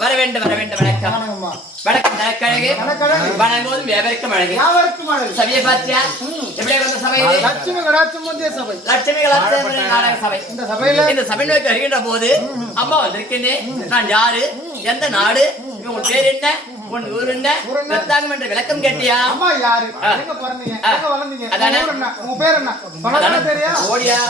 வர வேண்டும் வர வேண்டும் வணக்கம் வணக்கம் தலக்கழகு. வணக்கழகு. வணங்குவதும் வியாபாரிக்கும் அழகு. யாவருக்கும் அழகு. சபையை பார்த்தியா? எப்படி வந்த சபை? இது? லட்சுமி கடாட்சம் முந்தைய சபை. லட்சுமி கலாச்சார நாடக சபை. இந்த சபையில? இந்த சபை நோக்கி வருகின்ற போது அம்மா வந்திருக்கேனே நான் யாரு? எந்த நாடு? உன் பேர் என்ன? உன் ஊர் என்ன ஊர் என்ன? ரத்தாங்கம் என்ற விளக்கம் கேட்டியா? அம்மா யாரு. எங்க பிறந்தீங்க. எங்க வளர்ந்தீங்க? அதானே? உங்க பேர் என்ன? பணம்? தெரியா? ஓடியா?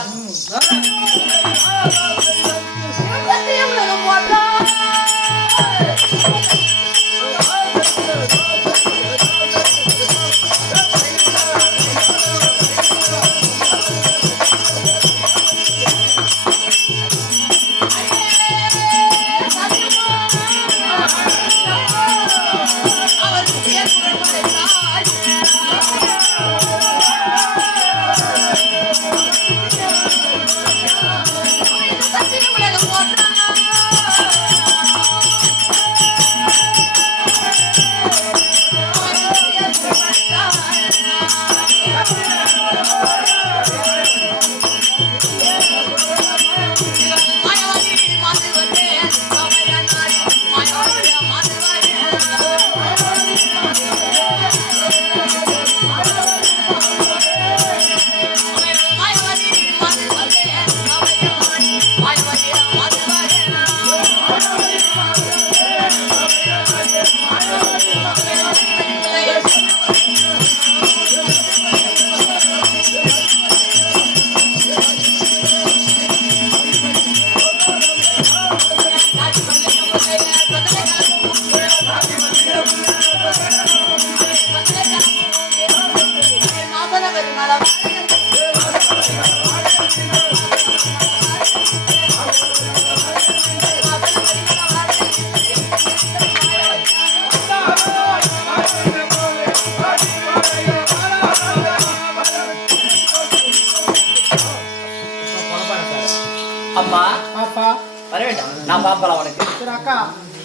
பாப்பல உனக்கு சரி அக்கா.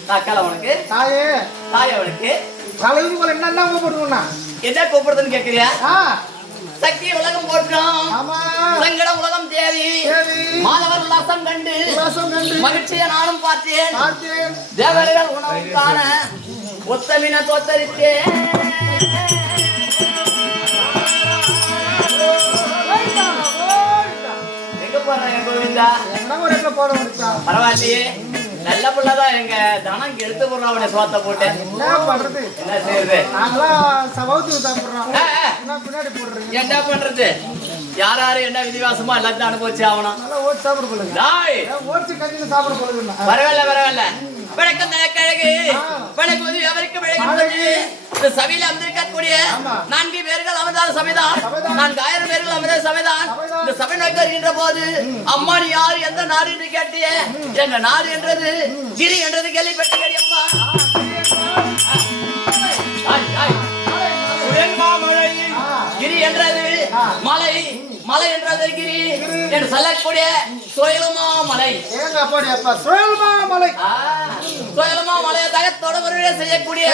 அக்கால உனக்கு தாயே. தாய் அவனுக்கு. தலைவி போல என்னென்ன கூப்பிடுவோம்னா என்ன கூப்பிடுறதுன்னு கேக்குறியா? ஆ. சக்தி உலகம் போற்றோம் ஆமா. சங்கடம் உலகம் தேவி. மாதவர் உல்லாசம் கண்டு. மகிழ்ச்சியை நானும் பார்த்தேன். தேவர்கள் உணவு காண உத்தமின தோத்தரித்தேன். எங்க போறாங்க கோவிந்தா? பரவாயில்லையே. நல்ல பிள்ளைதான் எங்க தனம் எடுத்து போடுறோம் அவனை சோத்த போட்டு. என்ன பண்றது? என்ன செய்யுது? நாங்களாம் சவத்துக்கு சாப்பிடுறோம். என்ன பின்னாடி போடுறீங்க? என்ன பண்றது? யார் யாரு என்ன விதிவாசமோ எல்லாத்தையும் அனுபவிச்சு ஆகணும் ஓட்டு சாப்பிட போலுங்க ஓட்டு கஞ்சின்னு சாப்பிட போலுங்க பரவாயில்ல பரவாயில்ல வணக்கம் கழகு வணங்குவது எவருக்கு விளங்குவது இந்த சபையில அமர்ந்திருக்கக்கூடிய ஆமா. நான்கு பேர்கள் அமர்ந்தால் சபைதான். நான்கு ஆயிரம் பேர்கள் அமர்ந்த சபைதான். இந்த சபை நோக்கி வருகின்ற போது அம்மா நீ யார் எந்த நாடு என்று கேட்டியே எங்க நாடு என்றது கிரி என்றது கேள்விப்பட்டீங்க அம்மா என்றது மலை மலை என்றது கிரி என்று சொல்லக்கூடிய சுயலுமா மலை. ஏங்க அப்படி அப்பா? சுயல்மா மலை. ஆ, சுயலுமா மலையை தகத்தோட செய்யக்கூடிய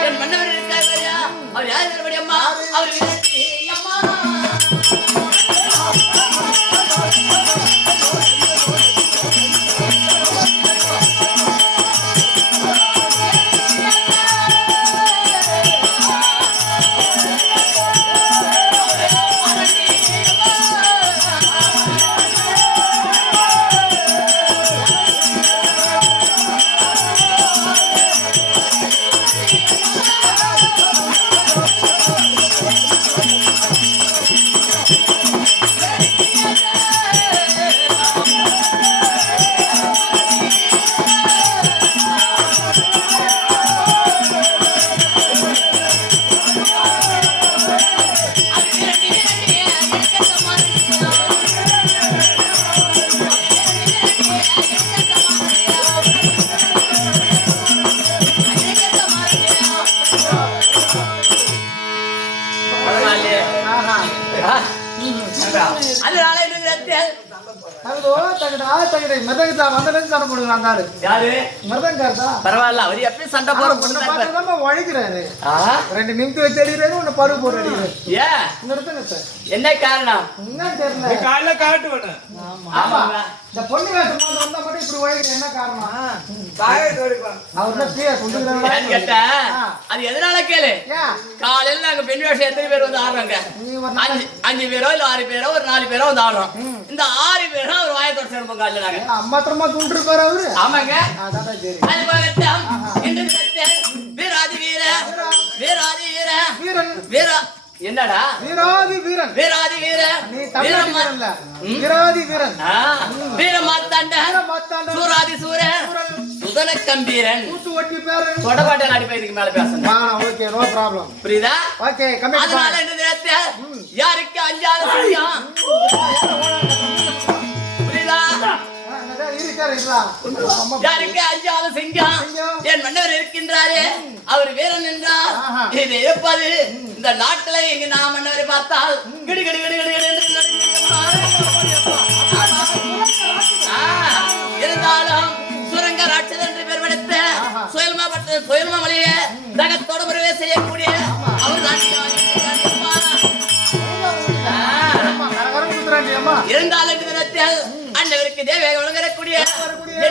என் மன்னவர் இருக்காரு இல்லையா? அவர் யார் அம்மா? அவர் தகுடை மிருதங்கத்தா வந்தலேருந்து சண்டை போடுங்க அந்த ஆளு. யாரு? மிருதங்காரதா பரவாயில்ல அவர் எப்பயும் சண்டை போற பொண்ணு. பார்த்து உழைக்கிறாரு? ரெண்டு நிமித்தி வச்சு அடிக்கிறாரு உன்னை பருவு போட்டு அடிக்கிறாரு. ஏன் நிறுத்துங்க சார். என்ன காரணம்? என்ன தெரியல. காலைல ஆமா. ஆமாங்க. இந்த பொண்ணு வேஷம் போட்டு வந்தா மட்டும் இப்படி உழைக்கிற என்ன காரணம்? அவர் தான் அது எதனால கேளு? காலையில நாங்க பெண் வேஷம் எத்தனை பேர் வந்து ஆடுறாங்க? அஞ்சு பேரோ இல்ல ஆறு பேரோ ஒரு நாலு பேரோ வந்து ஆடுறோம். இந்த ஆறு பேரும் ஒரு வாயத்தோட சேர்ப்போம் காலையில நாங்க. அம்மாத்திரமா தூண்டிருப்பாரு அவரு. ஆமாங்க. அதான் சரி. அது பகத்தம் வீராதி வீர. வீராதி வீர வீரன். வீரா என்னடா? வீராதி வீரன். வீராதி வீர நீ தமிழ்நாட்டு வீரமா- வீரன் இல்ல வீராதி வீரன். ஆ, வீரமாத்தாண்ட மாத்தாண்ட சூராதி சூர சுதன கம்பீரன். கூட்டு ஒட்டி பேரு. தொடபாட்ட நடிப்பை இதுக்கு மேல பேசணும். ஓகே நோ ப்ராப்ளம் புரியுதா? ஓகே கம்மி அதனால இந்த நேரத்தில் யாருக்கு அஞ்சாத செய்யும்? யாருக்கு அஞ்சாத சிங்கம் என் மன்னவர் இருக்கின்றாரே. அவர் வீரன் என்றால் ஆஹா. இது இருப்பது இந்த நாட்டில எங்க நான் மன்னவரை பார்த்தால் கிடு கிடு கிடு கிடு என்று இருந்தாலும் சுரங்க ராட்சதன் என்று பெயர் எடுத்த சுயல்மா பட்ட சுயல்மா மலையே தகத்தோட முறையே செய்யக்கூடிய அவர் தான் இருந்தாலும் அண்ணவருக்கு தேவையாக வழங்கக்கூடிய ஒரு பேர்.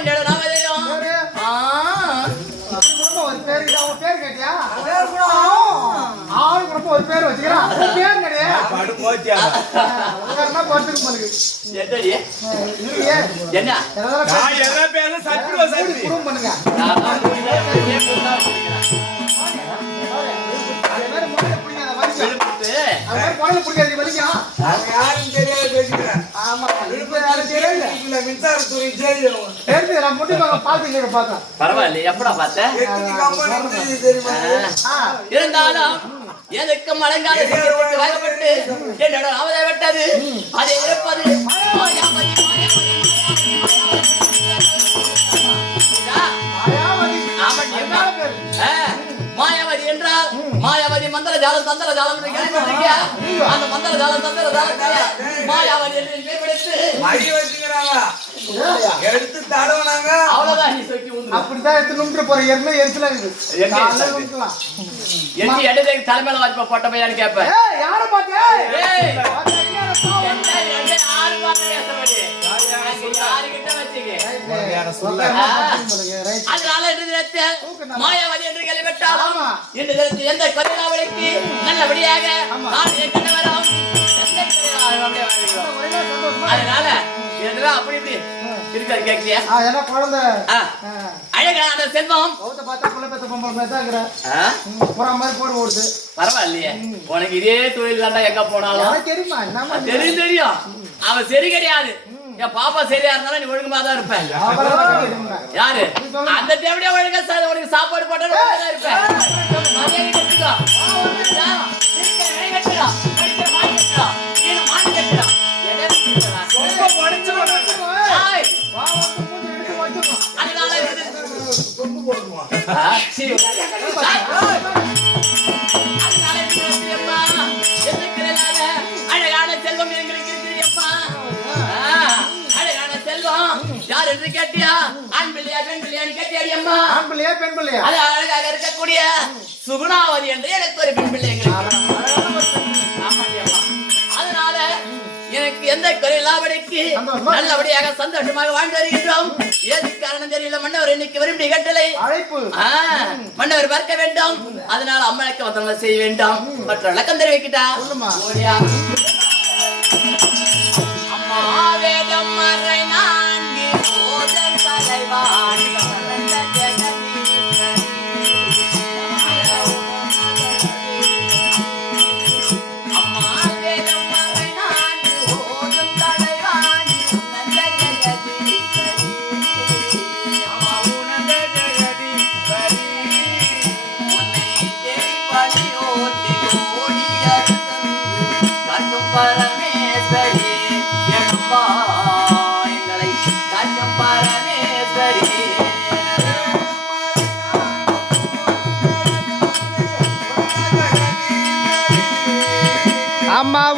அவங்க பேர் கேட்டியா? பிடிக்காது வலிக்கும் யாரும் தெரியாத பேசிக்கிறேன். ஆமா. இப்ப யாரும் தெரியல. இல்ல மின்சாரத்துறை தெரியும் தெரிஞ்சு நான் முட்டி பார்க்க பார்த்தேன் பரவாயில்லை எப்படா பார்த்த? எட்டு கம்பெனி தெரியுமா? இருந்தாலும் எதுக்கும் அலங்கார சிங்கத்திற்கு வகைப்பட்டு என்னோட நாமதை விட்டது. அது இருப்பது ஜாலம் தந்திர ஜாலம்? அந்த மந்திர ஜாலம் தந்திர ஜாலத்தை மாயாவதி என்று பேர் பிடித்து மடி வச்சுக்கிறாங்க எடுத்து தடவுனாங்க அவ்வளவுதான் நீ சொக்கி உந்து அப்படித்தான் எடுத்து நுங்கிட்டு போற. எருமை எரிச்சலா இருக்குது. எட்டி எடுத்து தலைமையில வாய்ப்பா போட்ட பையான்னு கேட்பேன் ஏய் யார ஆறு மாசம் ஆறு கிட்ட அதனால இன்று மாயாவதி என்று கேள்விப்பட்டாலும் ஆமா. எந்த கொரியாவளிக்கு நல்லபடியாக ஆமா. நான் என் அதனால இதெல்லாம் அப்படி இப்படி இருக்காரு கேட்கியா ஆ, ஏன்னா குழந்தை ஆ, ஆ, அழகான செல்வம் கவுத்த பார்த்தா புள்ள பெத்த பொம்பளை மாதிரி இருக்கிற. புறா போடு ஓடுது. பரவாயில்லையே உனக்கு இதே தொழில் தாண்டா எங்க போனாலும் தெரியுமா, இது? தெரியும் தெரியும் அவன் சரி கிடையாது என் பாப்பா சரியா இருந்தாலும் நீ ஒழுங்கமா தான் இருப்ப அவரை பத்தி தெரியுமா? யாரு அந்த தேவடியா ஒழுங்கா உனக்கு சாப்பாடு போட்டா ஒழுங்கா கேட்டியா? ஆண் பிள்ளையா பெண் பிள்ளையான்னு கேட்டியாடி அம்மா ஆண் பிள்ளையா, பெண் பிள்ளையா? அது அழகாக இருக்கக்கூடிய சுகுணாவதி என்று எனக்கு ஒரு பெண் பிள்ளை எங்களுக்கு அழகான ஒரு பெண். ஆமாண்டி அம்மா. அதனால எனக்கு எந்த குறையில்லாபடிக்கு சந்தோஷமா? நல்லபடியாக சந்தோஷமாக வாழ்ந்து வருகின்றோம். ஏது காரணம் தெரியல மன்னவர் இன்னைக்கு விரும்பி கட்டளை. அழைப்பு. மன்னவர் பார்க்க வேண்டும். அதனால அம்மனுக்கு வந்தனம் செய்ய வேண்டும். மற்ற விளக்கம் தெரிவிக்கிட்டா?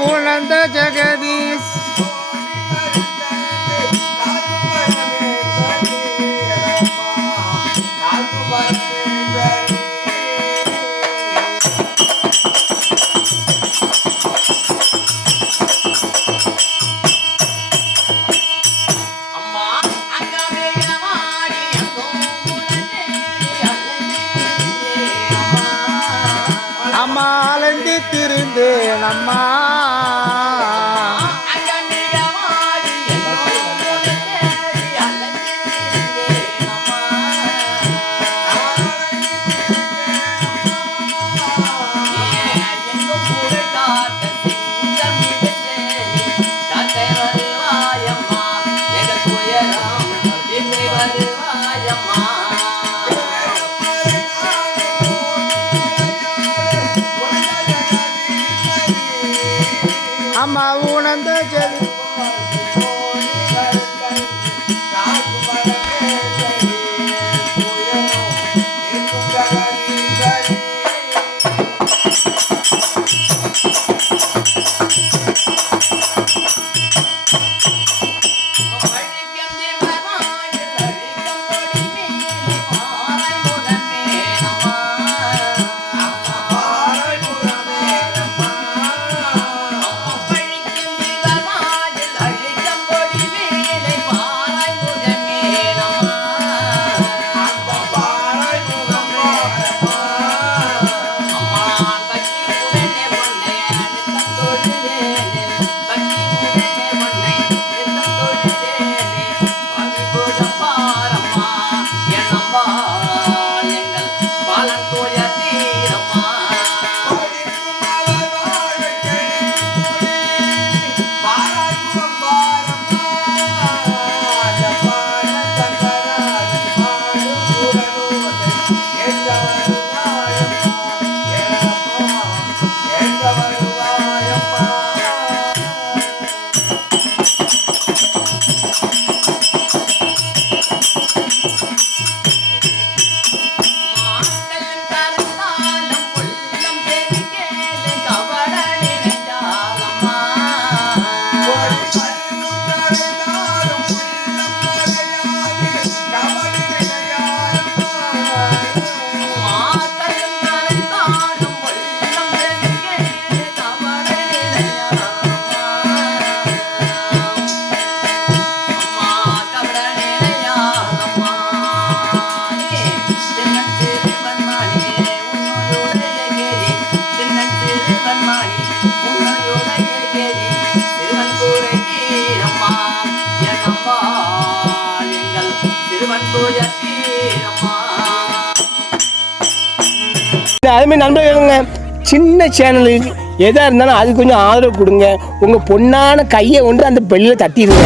அம்மா உணர்ந்த ஜெகதீஷ். ಬಂದೇನಮ್ಮ உணர்ந்த அதுமாதிரி நண்பர்களுங்க சின்ன சேனல் எதாக இருந்தாலும் அது கொஞ்சம் ஆதரவு கொடுங்க. உங்கள் பொண்ணான கையை கொண்டு அந்த பெல்லில் தட்டிடுங்க.